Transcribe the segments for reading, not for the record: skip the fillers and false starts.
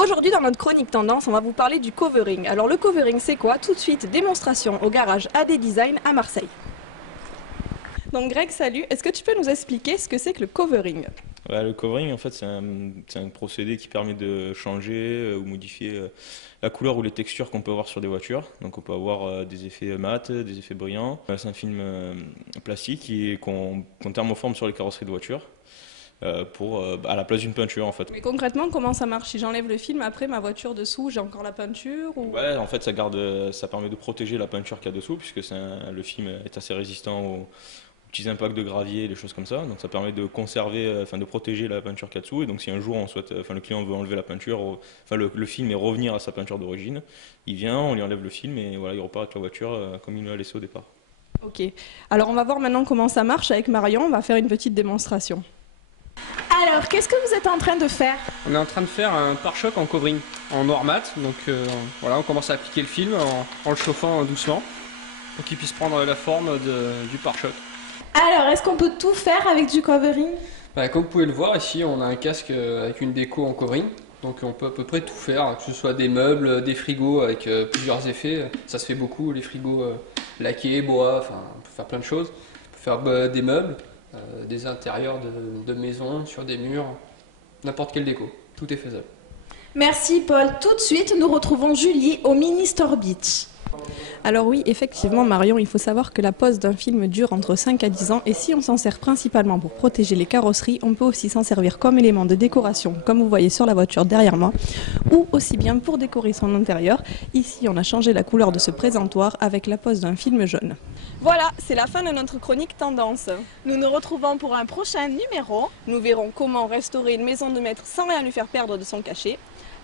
Aujourd'hui, dans notre chronique tendance, on va vous parler du covering. Alors, le covering, c'est quoi? Tout de suite, démonstration au garage AD Design à Marseille. Donc, Greg, salut. Est-ce que tu peux nous expliquer ce que c'est que le covering? Ouais, le covering, en fait, c'est un procédé qui permet de changer ou modifier la couleur ou les textures qu'on peut avoir sur des voitures. Donc, on peut avoir des effets mat, des effets brillants. C'est un film plastique qu'on thermoforme sur les carrosseries de voitures à la place d'une peinture, en fait. Mais concrètement, comment ça marche? Si j'enlève le film, après ma voiture dessous, j'ai encore la peinture ou... Ouais, en fait, ça permet de protéger la peinture qu'il y a dessous, puisque le film est assez résistant aux petits impacts de gravier, des choses comme ça. Donc, ça permet de conserver, enfin, de protéger la peinture qu'il y a dessous. Et donc, si un jour le client veut enlever la peinture, le film et revenir à sa peinture d'origine, il vient, on lui enlève le film et voilà, il repart avec la voiture comme il l'a laissé au départ. Ok. Alors, on va voir maintenant comment ça marche avec Marion. On va faire une petite démonstration. Alors, qu'est-ce que vous êtes en train de faire? On est en train de faire un pare-choc en covering, en noir mat. Donc voilà, on commence à appliquer le film en le chauffant doucement pour qu'il puisse prendre la forme du pare-choc. Alors, est-ce qu'on peut tout faire avec du covering? Comme vous pouvez le voir ici, on a un casque avec une déco en covering. Donc on peut à peu près tout faire, que ce soit des meubles, des frigos avec plusieurs effets. Ça se fait beaucoup, les frigos laqués, bois, enfin on peut faire plein de choses. On peut faire des meubles, des intérieurs de maisons, sur des murs, n'importe quelle déco. Tout est faisable. Merci Paul. Tout de suite, nous retrouvons Julie au Mini Store Beach. Alors oui, effectivement Marion, il faut savoir que la pose d'un film dure entre 5 à 10 ans et si on s'en sert principalement pour protéger les carrosseries, on peut aussi s'en servir comme élément de décoration, comme vous voyez sur la voiture derrière moi, ou aussi bien pour décorer son intérieur. Ici, on a changé la couleur de ce présentoir avec la pose d'un film jaune. Voilà, c'est la fin de notre chronique tendance. Nous nous retrouvons pour un prochain numéro. Nous verrons comment restaurer une maison de maître sans rien lui faire perdre de son cachet.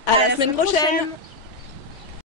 À la semaine prochaine.